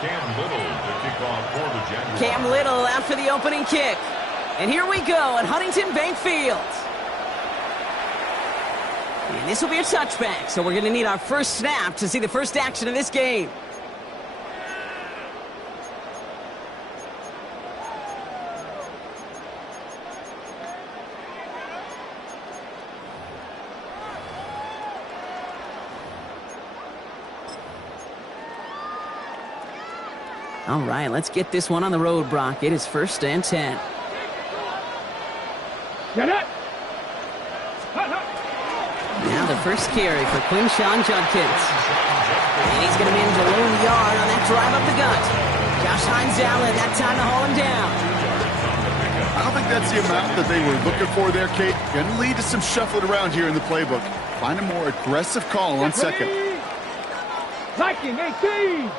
Cam Little out for the opening kick. And here we go at Huntington Bank Field. And this will be a touchback, so we're going to need our first snap to see the first action of this game. All right, let's get this one on the road, Brock. It is 1st and 10. Get it! Now the first carry for Quinshon Judkins. And he's going to manage a lone yard on that drive up the gut. Josh Hines-Allen, that time to haul him down. I don't think that's the amount that they were looking for there, Kate. Going to lead to some shuffling around here in the playbook. Find a more aggressive call on second. Viking 18!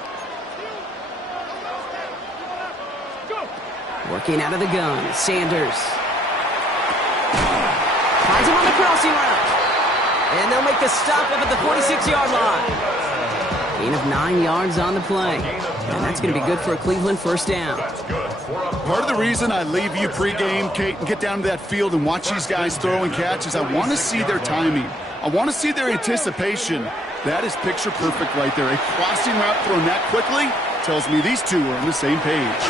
Working out of the gun, Sanders. Finds him on the crossing route. And they'll make the stop up at the 46-yard line. Gain of 9 yards on the play. And that's going to be good for a Cleveland first down. Part of the reason I leave you pregame, Kate, and get down to that field and watch these guys throw and catch is I want to see their timing. I want to see their anticipation. That is picture perfect right there. A crossing route thrown that quickly tells me these two are on the same page.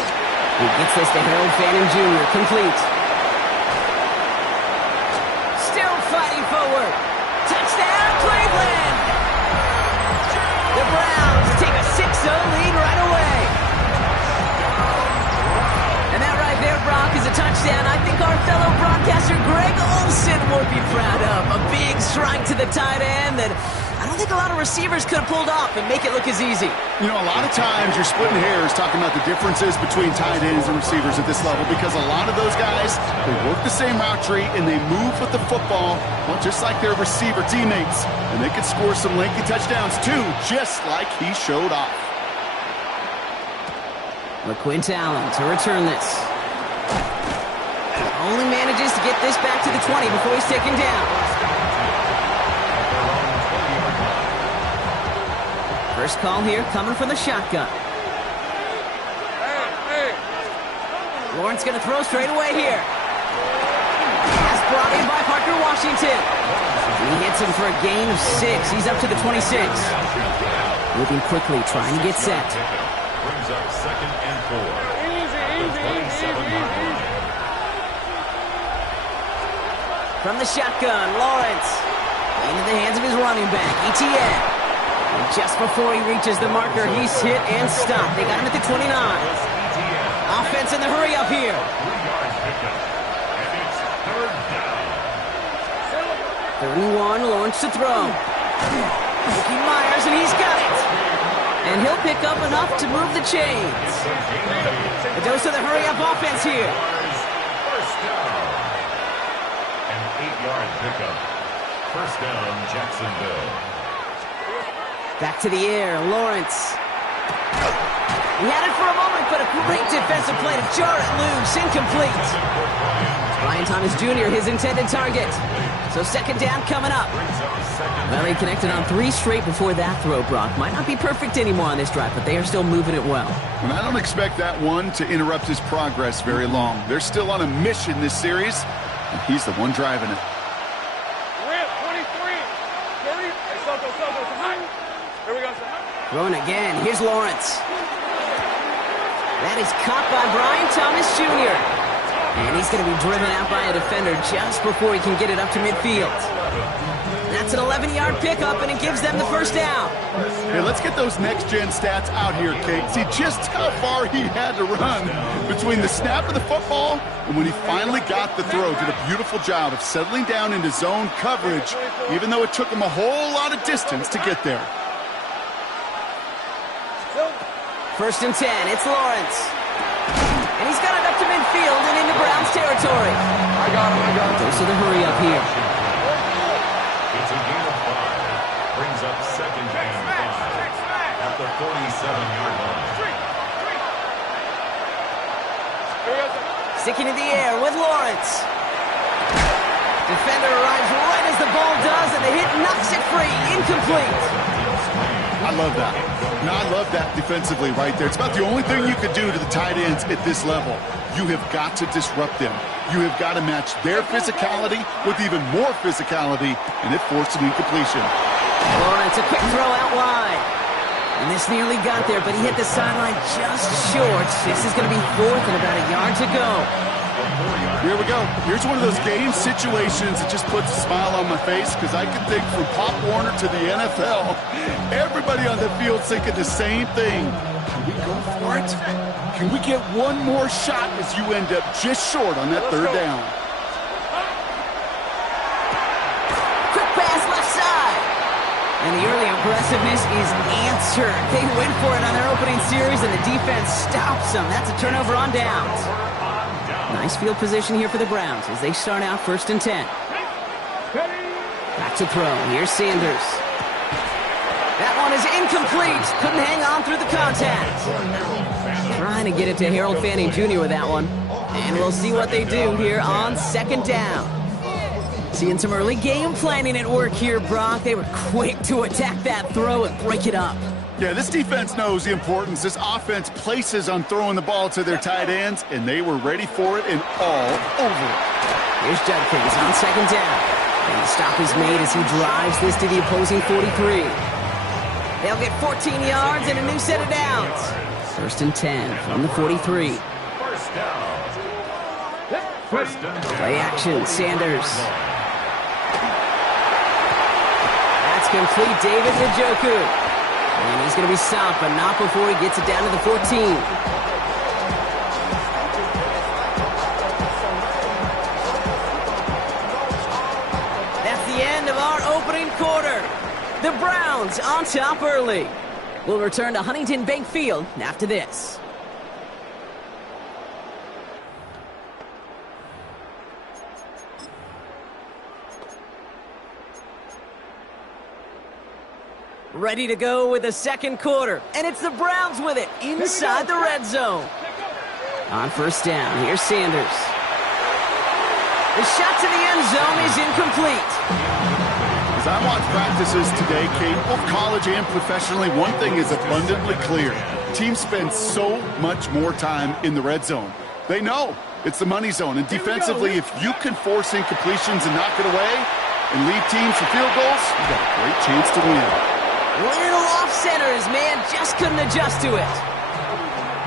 He gets this to Harold Fannin Jr. Complete. Still fighting forward. Touchdown, Cleveland! The Browns take a 6-0 lead right away. And that right there, Brock, is a touchdown I think our fellow broadcaster Greg Olsen would be proud of. A big strike to the tight end that I don't think a lot of receivers could have pulled off and make it look as easy. You know, a lot of times you're splitting hairs talking about the differences between tight ends and receivers at this level because a lot of those guys, they work the same route tree and they move with the football, well, just like their receiver teammates. And they could score some lengthy touchdowns too, just like he showed off. LaQuint Allen to return this. Only manages to get this back to the 20 before he's taken down. First call here coming from the shotgun. Lawrence going to throw straight away here. Pass brought in by Parker Washington. He hits him for a gain of 6. He's up to the 26. Moving quickly, trying to get set. Brings up 2nd and 4. From the shotgun, Lawrence. Into the hands of his running back, Etienne. And just before he reaches the marker, he's hit and stopped. They got him at the 29. Offense in the hurry up here. 31, Lawrence to throw. Ricky Myers, and he's got it. And he'll pick up enough to move the chains. A dose of the hurry-up offense here. First down. An 8-yard pickup. First down, Jacksonville. Back to the air, Lawrence. He had it for a moment, but a great defensive play to jar it loose, incomplete. Brian Thomas Jr., his intended target. So 2nd down coming up. Well, he connected on 3 straight before that throw, Brock. Might not be perfect anymore on this drive, but they are still moving it well. And I don't expect that one to interrupt his progress very long. They're still on a mission this series, and he's the one driving it. Throwing again. Here's Lawrence. That is caught by Brian Thomas Jr. And he's going to be driven out by a defender just before he can get it up to midfield. That's an 11-yard pickup, and it gives them the first down. Hey, let's get those next-gen stats out here, Kate. See just how far he had to run between the snap of the football and when he finally got the throw. Did a beautiful job of settling down into zone coverage, even though it took him a whole lot of distance to get there. 1st and 10, it's Lawrence. And he's got it up to midfield and into Browns territory. I got him. Dose of the hurry up here. It's a gain of 5. Brings up 2nd and 5 at the 47-yard line. Sticking in the air with Lawrence. Defender arrives right as the ball does, and the hit knocks it free. Incomplete. I love that. And I love that defensively right there. It's about the only thing you could do to the tight ends at this level. You have got to disrupt them. You have got to match their physicality with even more physicality, and it forced an incompletion. Lawrence, a quick throw out wide. And this nearly got there, but he hit the sideline just short. This is going to be 4th and about a yard to go. Here we go. Here's one of those game situations that just puts a smile on my face, because I can think from Pop Warner to the NFL, everybody on the field thinking the same thing. Can we go for it? Can we get one more shot as you end up just short on that 3rd down? Quick pass left side. And the early aggressiveness is answered. They went for it on their opening series, and the defense stops them. That's a turnover on downs. Nice field position here for the Browns as they start out 1st and 10. Back to throw. Here's Sanders. That one is incomplete. Couldn't hang on through the contact. Trying to get it to Harold Fanning Jr. with that one. And we'll see what they do here on 2nd down. Seeing some early game planning at work here, Brock. They were quick to attack that throw and break it up. Yeah, this defense knows the importance this offense places on throwing the ball to their tight ends, and they were ready for it and all over it. Here's Judkins on 2nd down. And the stop is made as he drives this to the opposing 43. They'll get 14 yards and a new set of downs. 1st and 10 from the 43. 1st down. 1st and 10. Play action, Sanders. That's complete, David Njoku. And he's going to be stopped, but not before he gets it down to the 14. That's the end of our opening quarter. The Browns on top early. We'll return to Huntington Bank Field after this. Ready to go with the 2nd quarter. And it's the Browns with it inside the red zone. On 1st down, here's Sanders. The shot to the end zone is incomplete. As I watch practices today, Kate, both college and professionally, one thing is abundantly clear. Teams spend so much more time in the red zone. They know it's the money zone. And defensively, if you can force incompletions and knock it away and lead teams for field goals, you got a great chance to win. Little off centers, man, just couldn't adjust to it.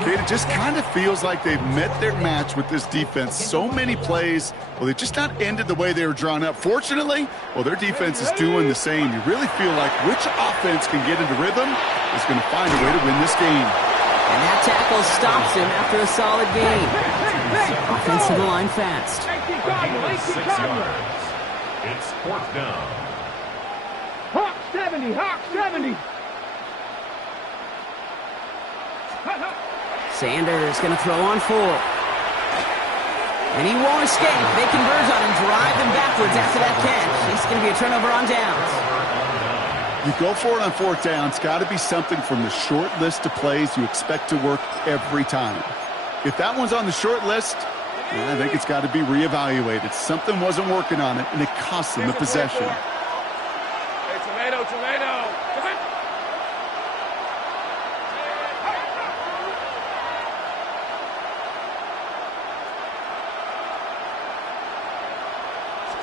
Kate, it just kind of feels like they've met their match with this defense. So many plays, well, they just not ended the way they were drawn up. Fortunately, well, their defense is doing the same. You really feel like which offense can get into rhythm is going to find a way to win this game. And that tackle stops him after a solid gain. Offense to the line fast. 6 yards. It's 4th down. Hawk 70, Hawk 70. Sanders going to throw on 4. And he won't escape. They converge on him, drive him backwards after that catch. It's going to be a turnover on downs. You go for it on 4th down. It's got to be something from the short list of plays you expect to work every time. If that one's on the short list, I think it's got to be reevaluated. Something wasn't working on it, and it cost them the possession. Tomato.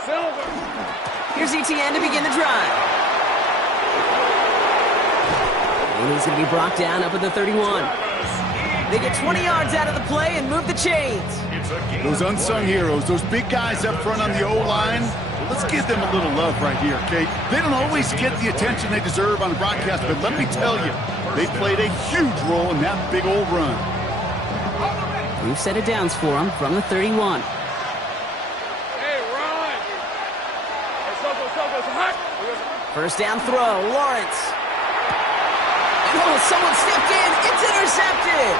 Silver. Here's ETN to begin the drive. And he's going to be brought down up at the 31. They get 20 yards out of the play and move the chains. Those unsung heroes, those big guys up front on the O-line, let's give them a little love right here, okay? They don't always get the attention they deserve on the broadcast, but let me tell you, they played a huge role in that big old run. We've set it downs for him from the 31. Hey, run. Hey, Soko, hot. 1st down throw, Lawrence. And oh, someone stepped in. It's intercepted.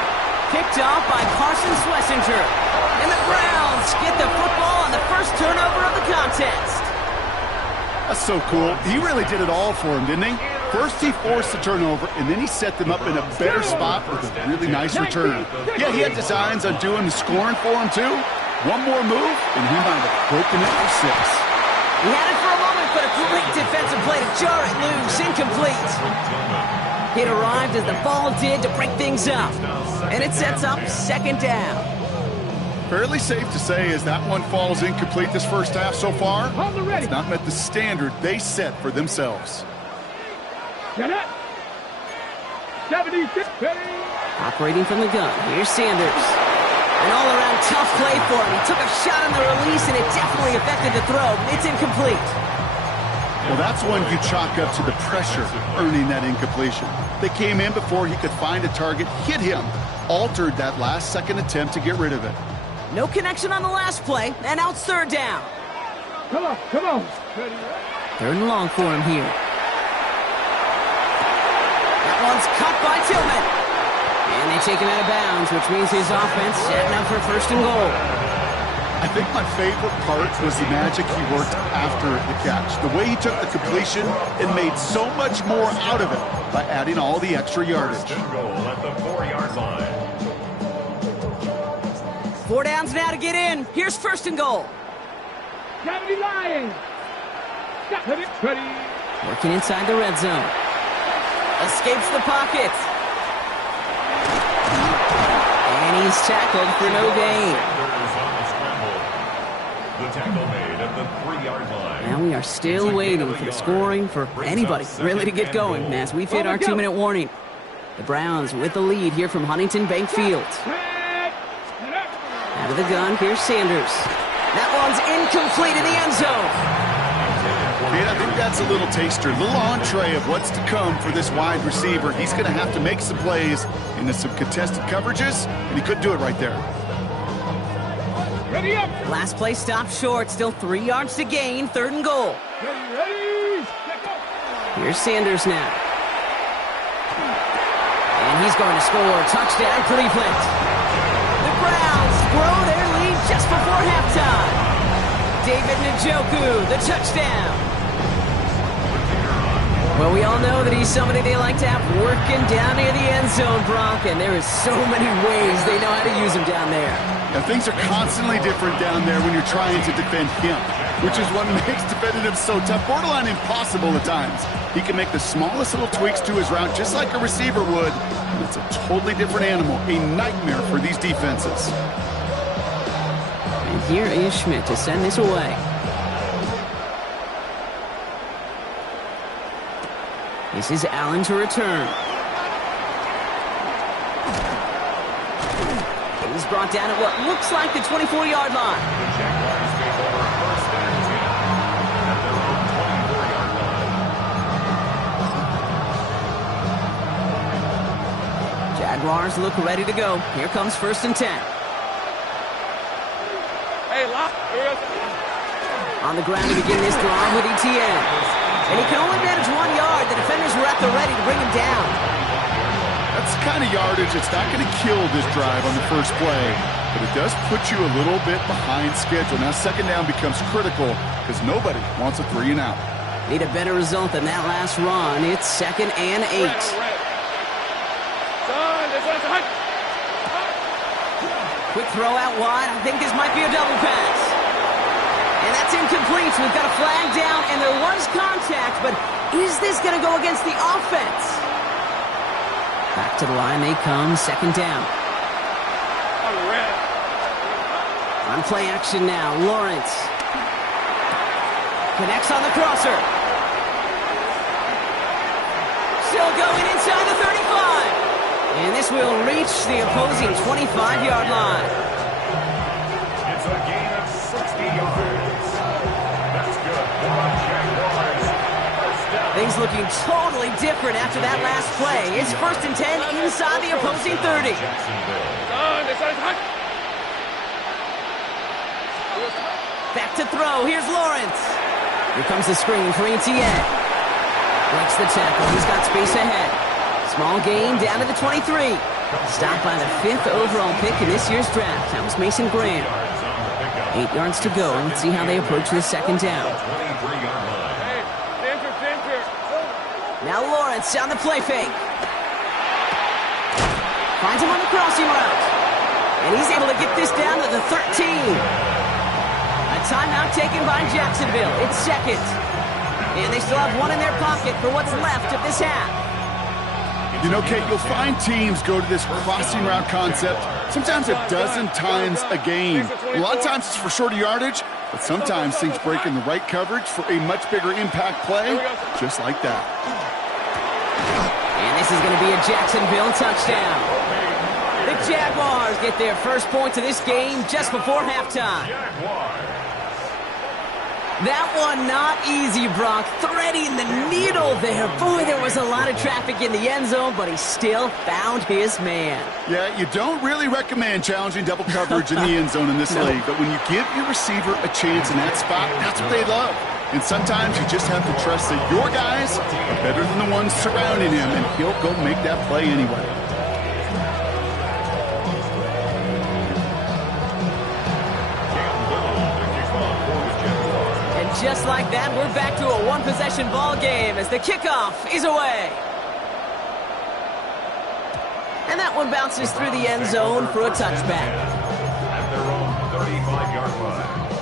Picked off by Carson Schlesinger. And the Browns get the football on the first turnover of the contest. That's so cool. He really did it all for him, didn't he? First he forced the turnover, and then he set them up in a better spot with a really nice return. Yeah, he had designs on doing the scoring for him, too. One more move, and he might have broken it for 6. He had it for a moment, but a great defensive play to jar it loose. Incomplete. It arrived as the ball did to break things up. And it sets up second down. Fairly safe to say as that one falls incomplete this first half so far, it's not met the standard they set for themselves. Get it. 76. Operating from the gun, here's Sanders. An all-around tough play for him. He took a shot on the release, and it definitely affected the throw. It's incomplete. Well, that's one you chalk up to the pressure earning that incompletion. They came in before he could find a target, hit him, altered that last-second attempt to get rid of it. No connection on the last play, and now it's third down. Come on, come on. Third and long for him here. That one's cut by Tillman. And they take him out of bounds, which means his offense setting up for first and goal. I think my favorite part was the magic he worked after the catch. The way he took the completion and made so much more out of it by adding all the extra yardage. First and goal at the 4-yard line. 4 downs now to get in. Here's first and goal. 70 Lions. Ready. Working inside the red zone. Escapes the pocket. And he's tackled for no gain. The tackle made at the 3-yard line. Now we are still waiting for the scoring for anybody really to get going as we've hit our 2-minute warning. The Browns with the lead here from Huntington Bank Field. Out of the gun, here's Sanders. That one's incomplete in the end zone. And I think that's a little taster, a little entree of what's to come for this wide receiver. He's going to have to make some plays into some contested coverages, and he couldn't do it right there. Ready up. Last play stopped short, still 3 yards to gain, third and goal. Ready. Here's Sanders now. And he's going to score. Touchdown, Cleveland. The Browns grow their lead just before halftime. David Njoku, the touchdown. Well, we all know that he's somebody they like to have working down near the end zone, Brock, and there is so many ways they know how to use him down there. Now, things are constantly different down there when you're trying to defend him, which is what makes defending him so tough, borderline impossible at times. He can make the smallest little tweaks to his route just like a receiver would, and it's a totally different animal, a nightmare for these defenses. And here is Schmidt to send this away. This is Allen to return. He's brought down at what looks like the 24-yard line. The Jaguars take over first and 10 at their own 24-yard line. Jaguars look ready to go. Here comes first and 10. Hey, lock. On the ground to begin this drive with ETN. And he can only manage 1 yard. The defenders were at the ready to bring him down. That's the kind of yardage that's not going to kill this drive on the first play, but it does put you a little bit behind schedule. Now second down becomes critical because nobody wants a 3 and out. Need a better result than that last run. It's 2nd and 8. Quick throw out wide. I think this might be a double pass. And that's incomplete. So we've got a flag down, and there was contact, but is this going to go against the offense? Back to the line they come, second down. On play action now, Lawrence. Connects on the crosser. Still going inside the 35. And this will reach the opposing 25-yard line. It's a gain of 60 yards. That's good for the Jaguars. First down. Things looking totally different after that last play. It's 1st and 10 inside the opposing 30. Back to throw. Here's Lawrence. Here comes the screen for Etienne. Breaks the tackle. He's got space ahead. Small gain down to the 23. Stopped by the 5th overall pick in this year's draft. That was Mason Graham. 8 yards to go. Let's see how they approach this second down. 23-yard line. Now Lawrence on the play fake. Finds him on the crossing route. And he's able to get this down to the 13. A timeout taken by Jacksonville. It's 2nd. And they still have 1 in their pocket for what's left of this half. You know, Kate, you'll find teams go to this crossing route concept sometimes a dozen times a game. A lot of times it's for shorter yardage, but sometimes things break in the right coverage for a much bigger impact play, just like that. And this is going to be a Jacksonville touchdown. The Jaguars get their first points of this game just before halftime. That one not easy, Brock. Threading the needle there. Boy, there was a lot of traffic in the end zone, but he still found his man. Yeah, you don't really recommend challenging double coverage in the end zone in this league, but when you give your receiver a chance in that spot, that's what they love. And sometimes you just have to trust that your guys are better than the ones surrounding him, and he'll go make that play anyway. Just like that, we're back to a one-possession ball game as the kickoff is away. And that one bounces through the end zone for a touchback. At their own 35-yard line.